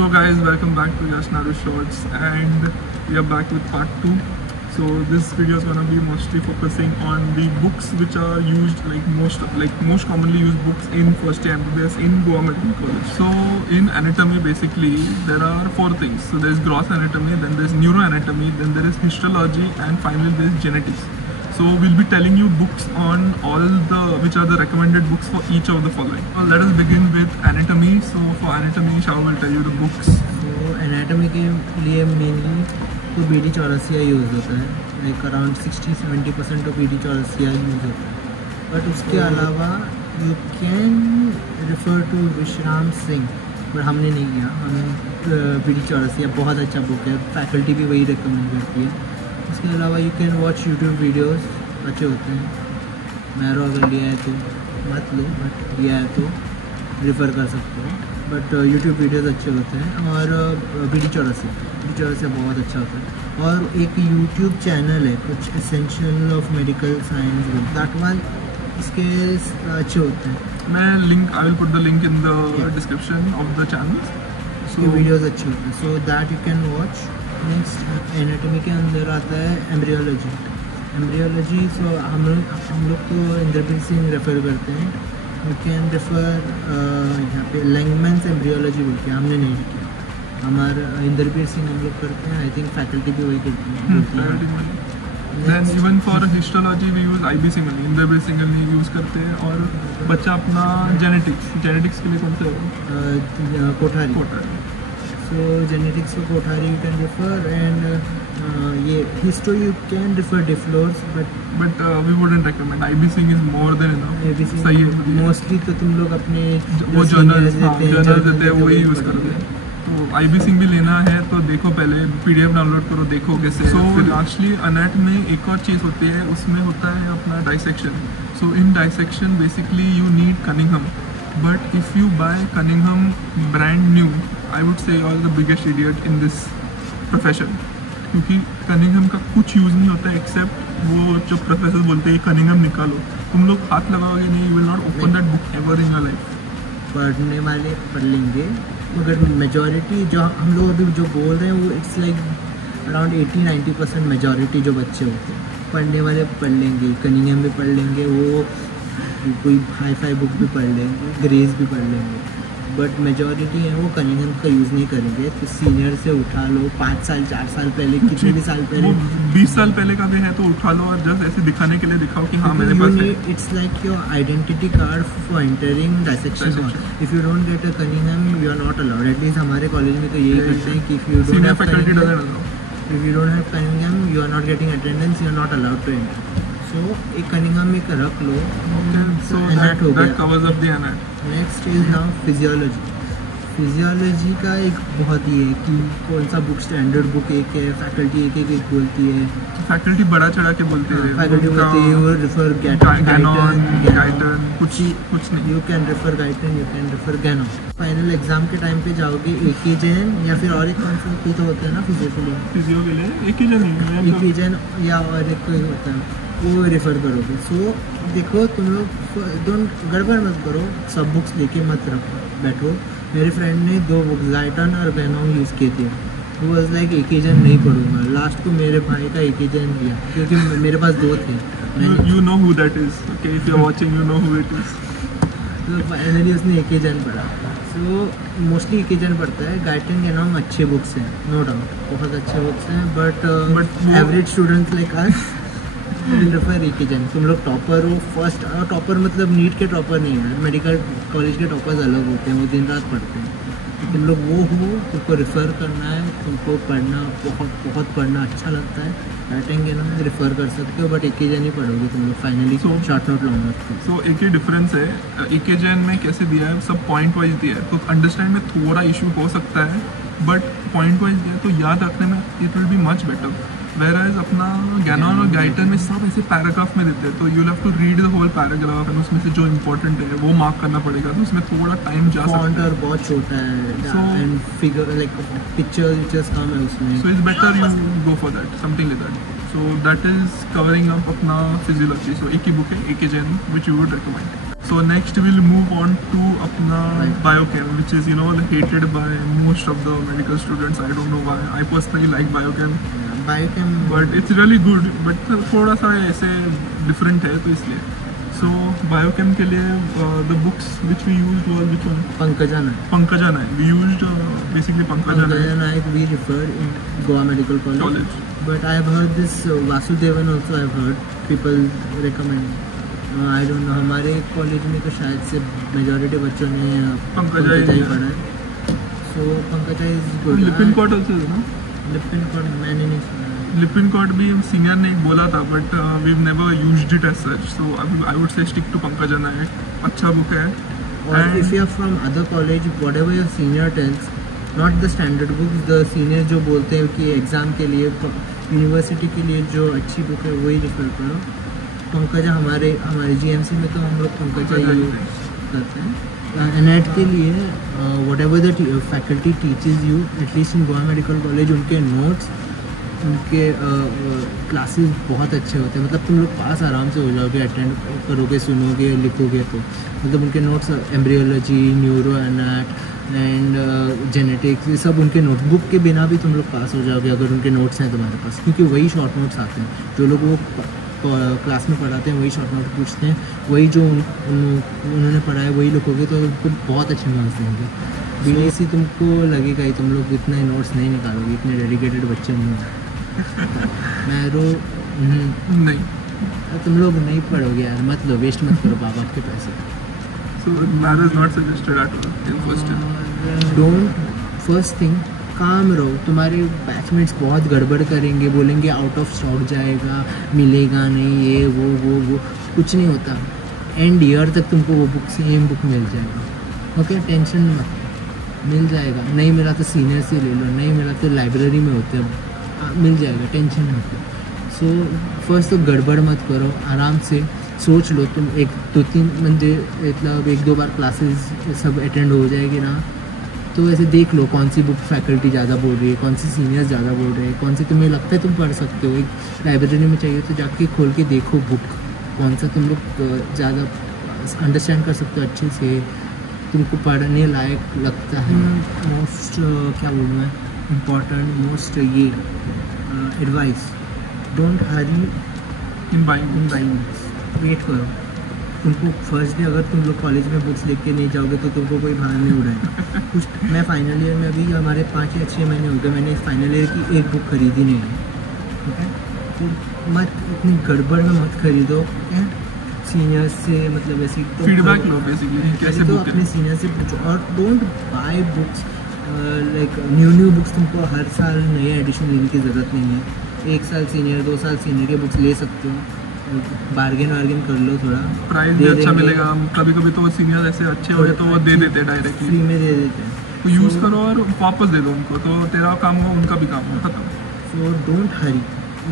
So guys, welcome back to Yash Naru Shorts, and we are back with part 2. So this video is gonna be mostly focusing on the books which are used most commonly used books in first year MBBS in Goa Medical College. So in anatomy, basically there are 4 things. So there is gross anatomy, then there is neuroanatomy, then there is histology, and finally there is genetics. So we'll be telling you books on which are the recommended books for each of the following. Well, let us begin with anatomy. So for anatomy, Shah will tell you the books. So anatomy के लिए mainly तो BD Chaurasia use होता है, like around 60-70% तो BD Chaurasia use होता है. But उसके अलावा you can refer to विश्राम सिंह, पर हमने नहीं किया. हमें BD चौरसिया बहुत अच्छा बुक है, फैकल्टी भी वही रिकमेंड करती है. इसके अलावा you can watch YouTube videos, अच्छे होते हैं. मैरो अगर लिया है तो मत लो, बट लिया है तो रिफ़र कर सकते हो. बट यूट्यूब वीडियोस अच्छे होते हैं. और BD चौरसिया बहुत अच्छा होता है. और एक यूट्यूब चैनल है कुछ essential of medical science, that one, इसके अच्छे होते हैं. I will put the link in the description of the channel. So videos अच्छे होते हैं, so that you can watch. Next anatomy के अंदर आता है एम्ब्रियोलॉजी. सो हम लोग को इंद्रप्रीत सिंह रेफ़र करते हैं. यू कैन रेफ़र यहाँ पे लैंगमैन्स एम्ब्रियोलॉजी बोलते हैं, हमने नहीं किया. हमारा इंद्रप्रीत सिंह हम लोग करते हैं. आई थिंक फैकल्टी भी वही करती है. Then even for histology we use IB single, Inderpreet Singh use करते हैं. और बच्चा अपना जेनेटिक्स के लिए कौन सा है? Kothari. So genetics for Kothari you can refer, and ये histo you can refer Deflores, but we wouldn't recommend. IB Singh is more than enough. IB Singh सही है. मोस्टली तो तुम लोग अपने वो जर्नल्स देते हैं वही यूज़ करते हैं. तो IB Singh भी लेना है तो देखो, पहले PDF डाउनलोड करो, देखो कैसे. सो लास्टली अनैट में एक और चीज़ होती है, उसमें होता है अपना dissection. So in dissection basically you need Cunningham. But if you buy Cunningham brand new, I would say you are the biggest idiot in this profession. क्योंकि Cunningham का कुछ यूज़ नहीं होता है एक्सेप्ट वो जो प्रोफेसर बोलते हैं Cunningham निकालो. तुम लोग हाथ लगाओगे नहीं, you will not open that book ever in your life. पढ़ने वाले पढ़ लेंगे, मगर मेजॉरिटी जो हम लोग अभी जो बोल रहे हैं वो इट्स लाइक अराउंड 80-90% मेजॉरिटी जो बच्चे होते हैं पढ़ने वाले पढ़ लेंगे. Cunningham भी पढ़ लेंगे, वो कोई हाई बुक भी पढ़ लेंगे, ग्रेस भी पढ़ लेंगे. बट मेजॉरिटी है वो Cunningham का यूज़ नहीं करेंगे. तो सीनियर से उठा लो, 5 साल 4 साल पहले, कितने भी साल पहले, 20 साल पहले का भी है तो उठा लो और जस्ट ऐसे दिखाने के लिए दिखाओ कि हाँ मेरे पास है. It's like your identity card for entering dissection. If you don't get a Cunningham you are not allowed. At least हमारे कॉलेज में तो यही करते हैं कि if you don't have Cunningham you are not getting attendance, you are not allowed to enter. So एक Cunningham एक रख लो. So that covers up the anat. Next is now physiology का एक बहुत ही है कि कौन सा बुक स्टैंडर्ड बुक एक है, फैकल्टी एक बोलती है. फैकल्टी बड़ा चढ़ा के बोलते हैं. फैकल्टी बोलती है वो रिफर गाइटन, कुछ नहीं. You can refer Guyton, you can refer Ganong. Final exam के टाइम पे जाओगे एकीजन या फिर और एक कौन तो होता है ना फिजियो के लिए एकीजन या और एक कोई होता है, वो रेफ़र करोगे. सो देखो तुम लोग गड़बड़ मत करो, सब बुक्स लेके मत बैठो. मेरे फ्रेंड ने 2 बुक्स गाइटन और गैनॉन यूज़ किए थे. वो वाज लाइक एकीजन नहीं पढ़ूंगा. लास्ट को मेरे भाई का एकीजन लिया क्योंकि मेरे पास 2 थे. You know who that is. Okay, if you're watching, you know who it is. तो फाइनली उसने एकीजन पढ़ा. सो मोस्टली एकीजन पढ़ता है. गाइटन गैनॉन अच्छे बुक्स हैं, नो डाउट, बहुत अच्छे बुक्स हैं. But average students like us will refer A K Jain. तुम लोग टॉपर हो, फर्स्ट टॉपर मतलब नीट के टॉपर नहीं है, मेडिकल कॉलेज के टॉपर्स अलग होते हैं, वो दिन रात पढ़ते हैं. तुम लोग वो हो, तुमको रेफ़र करना है, तुमको पढ़ना बहुत पढ़ना अच्छा लगता है, बैठेंगे ना रेफ़र कर सकते हो. बट एकीजन ही पढ़ोगे तुम लोग फाइनली. शॉर्ट नोट लूँगा. सो एक ही डिफरेंस है, एकीजन में कैसे दिया है, सब पॉइंट वाइज दिया है, तो अंडरस्टैंड में थोड़ा इशू हो सकता है. बट पॉइंट वाइज दिया है तो याद रखने में it will be much better. Varies अपना गैनॉन और गाइटन में सब ऐसे पैराग्राफ में देते हैं, तो you have to read the whole paragraph and उसमें से जो इम्पोर्टेंट है वो मार्क करना पड़ेगा. तो उसमें थोड़ा टाइम जा सकता है. बहुत छोटा है एंड फिगर लाइक पिक्चर्स कम है उसमें. So it's better you go for that, something like that. So that is covering up अपना फिजियोलॉजी. सो एक ही बुक है A K Jain which you would recommend. So next we'll move on to अपना biochem, which is hated by most of the medical students. I don't know why. I personally like biochem, but it's really good. But थोड़ा सा ऐसे different है तो इसलिए. So biochem के लिए the books which we used was which one? Pankaj Naik. We used basically Pankaj Naik. We referred in Goa Medical College. But I have heard this Vasudevan also. I have heard people recommend. I don't know. हमारे college में तो शायद से majority बच्चों ने पंकजा ही पढ़ा है. So Pankaja is good. Lippincott also है ना? Lippincott मैंने नहीं सुना. Lippincott भी सीनियर ने एक बोला था, but we've never used it as such. So I would say stick to Pankaj Naik. अच्छा book है. Or if you are from other college, whatever your senior tells, not the standard books, the senior जो बोलते हैं कि exam के लिए university के लिए जो अच्छी बुक है वही रेफर करो. पंकजा हमारे GMC में तो हम लोग पंकजा यूज करते हैं. एनएट के लिए what ever the faculty teaches you, at least in Goa medical college, उनके नोट्स, उनके क्लासेस बहुत अच्छे होते हैं. मतलब तुम लोग पास आराम से हो जाओगे, अटेंड करोगे, सुनोगे, लिखोगे. तो मतलब उनके notes embryology, neuro, anat and genetics, ये सब उनके नोटबुक के बिना भी तुम लोग पास हो जाओगे अगर उनके नोट्स हैं तुम्हारे पास. क्योंकि वही शॉर्ट नोट्स आते हैं. जो लोग वो क्लास में पढ़ाते हैं वही शॉर्ट नोट पूछते हैं. वही जो उन्होंने पढ़ा है वही लिखोगे तो उनको बहुत अच्छे मार्क्स देंगे. BDC तुमको लगेगा ही तुम लोग इतने नोट्स नहीं निकालोगे, इतने डेडिकेटेड बच्चे नहीं हैं. मैरो नहीं, तुम लोग नहीं पढ़ोगे यार, मत लो, वेस्ट मत करो बाप के पैसे. So Maro is not suggested at all in first year. Don't first thing काम रहो. तुम्हारे बैचमेट्स बहुत गड़बड़ करेंगे, बोलेंगे आउट ऑफ स्टॉक जाएगा, मिलेगा नहीं, ये वो कुछ नहीं होता. एंड ईयर तक तुमको वो बुक सेम बुक मिल जाएगा. ओके, टेंशन मत, मिल जाएगा. नहीं मिला तो सीनियर से ले लो, नहीं मिला तो लाइब्रेरी में होते हैं, मिल जाएगा, टेंशन मत लो. सो फर्स्ट तो गड़बड़ मत करो, आराम से सोच लो. तुम 1-2-3 म्हणजे मतलब 1-2 बार क्लासेस सब अटेंड हो जाएगी ना, तो ऐसे देख लो कौन सी बुक फैकल्टी ज़्यादा बोल रही है, कौन सी सीनियर्स ज़्यादा बोल रहे हैं, कौन सी तुम्हें लगता है तुम पढ़ सकते हो. एक लाइब्रेरी में चाहिए तो जाके खोल के देखो बुक, कौन सा तुम लोग ज़्यादा अंडरस्टैंड कर सकते हो, अच्छे से तुमको पढ़ने लायक लगता है. मोस्ट क्या बोलूँ मैं, इम्पॉर्टेंट मोस्ट ये advice, don't hurry in buying. Wait करो. तुमको फर्स्ट डे अगर तुम लोग कॉलेज में बुक्स लेके नहीं जाओगे तो तुमको कोई बाहर नहीं उड़ाएगा. कुछ मैं फाइनल ईयर में अभी हमारे 5 या 6 महीने हो गए, मैंने फाइनल ईयर की एक बुक खरीदी नहीं है. ठीक है, तो मत इतनी गड़बड़ में मत खरीदो. क्या सीनियर्स से मतलब ऐसी तो फीडबैक लो बेसिकली, कैसे तो बुक अपने सीनियर से पूछो. और don't buy books like new books. तुमको हर साल नए एडिशन लेने की ज़रूरत नहीं है. 1 साल सीनियर, 2 साल सीनियर के बुक्स ले सकते हो. बार्गेन कर लो, थोड़ा प्राइस भी अच्छा मिलेगा. कभी कभी तो सीनियर ऐसे अच्छे हो तो वो दे देते हैं डायरेक्टली, फ्री में दे देते हैं. तो यूज़ करो और वापस दे दो उनको, तो तेरा काम हो उनका भी काम हो, खत्म. सो डोंट हरी.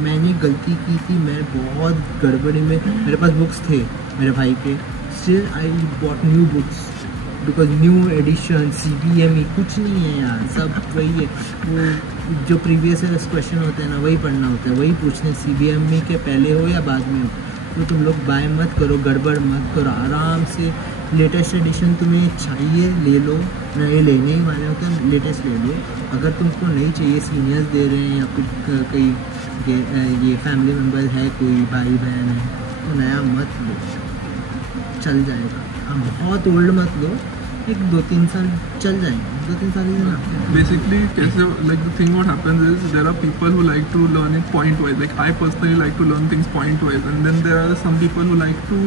मैंने गलती की थी, मैं बहुत गड़बड़ी में, मेरे पास बुक्स थे मेरे भाई के, still I bought new books because new edition CBME कुछ नहीं है यार, सब वही है. वो जो प्रीवियस ईयर क्वेश्चन होते हैं ना वही पढ़ना होता है, वही पूछने. CBME के पहले हो या बाद में हो, तो तुम लोग बाय मत करो, गड़बड़ मत करो. आराम से लेटेस्ट एडिशन तुम्हें चाहिए ले लो, नए लेने ही वाले होते हैं, लेटेस्ट ले लो. अगर तुमको नहीं चाहिए, सीनियर्स दे रहे हैं या फिर कई ये फैमिली मेम्बर है, कोई भाई बहन है, तो नया मत लो, चल जाएगा. हाँ, बहुत ओल्ड मत लो, 1-2-3 साल चल जाएंगे. 2-3 साल ही बेसिकली कैसे, like the thing what happens is there are people who like to learn it point wise. Like I personally like to learn things point wise, and then there are some people who like to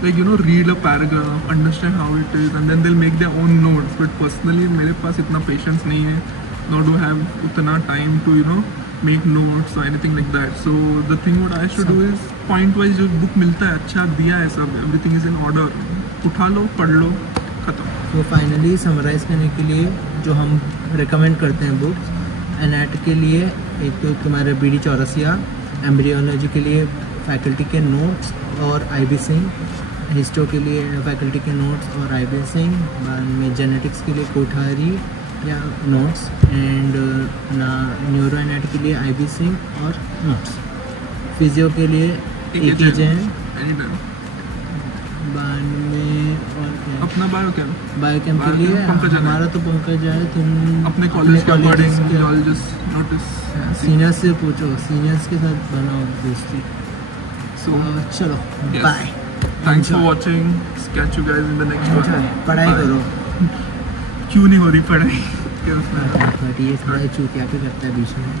read a paragraph, understand how it is, and then they'll make their own notes. But personally मेरे पास इतना patience नहीं है, nor do I have उतना time to make notes or anything like that. So the thing what I should do is point wise जो book मिलता है अच्छा दिया है सब, everything is in order, उठा लो, पढ़ लो, खत्म. तो फाइनली समराइज़ करने के लिए जो हम रिकमेंड करते हैं बुक्स, एनएट के लिए एक तो तुम्हारे BD चौरसिया, एम्ब्रियोलॉजी के लिए फैकल्टी के नोट्स और IB सिंह, हिस्टो के लिए फैकल्टी के नोट्स और IB सिंह, बाद में जेनेटिक्स के लिए कोठारी या नोट्स, एंड न्यूरो एनएट के लिए IB सिंह और नोट्स. फिजियो के लिए AK जैन, 92 और क्या अपना बायो कैम बायोकेम के लिए पंकज है। हमारा तो पंकज है। तुम अपने कॉलेज के अकॉर्डिंग के यू जस्ट नोटिस सीनियर्स से पूछो, सीनियर्स के साथ बनाओ दोस्ती। सो चलो Yes. Bye, thanks for watching, catch you guys in the next one. पढ़ाई Bye. करो। क्यों नहीं हो रही पढ़ाई? क्या उसमें? बट ये सारा चूतिया पे करता है बीच में।